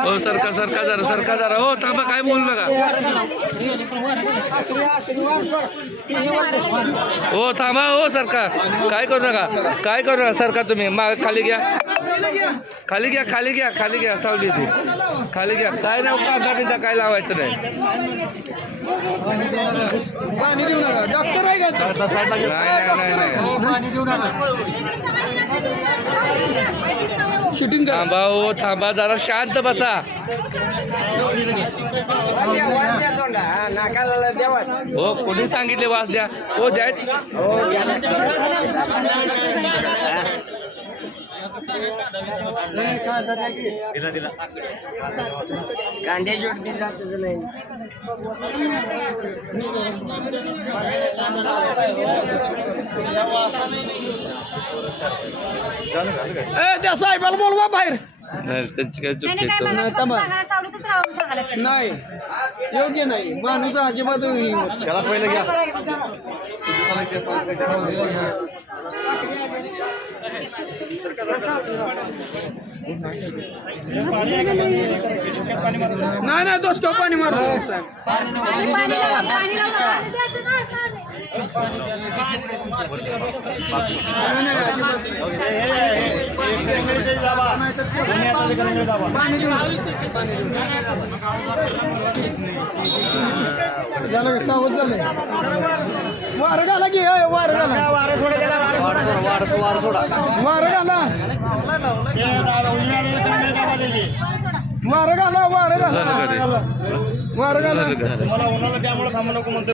हो सरका सरका जरा हो थांबा काय बोलू नका हो थांबा हो सरका काय करू नका सरका तुम्ही खाली घ्या सावली ती खाली घ्या काय नाही कांदा बिंदा काय लावायचं नाही पाणी देऊ नका डॉक्टर आहे का नाही शूटिंग थांबा हो थांबा जरा शांत बसा हो कोणी सांगितले वास द्या हो द्यायच कांद्या जोडती जात नाही त्या साहेबाला बोलवा बाहेर त्यांची काय चुकी नाही योग्य नाही माणूस अजिबात त्याला पहिलं घ्या नाही दोस्त पाणी मारतो झालं सावध झालंय वार घाला की वार घाला वार घाला वार घाला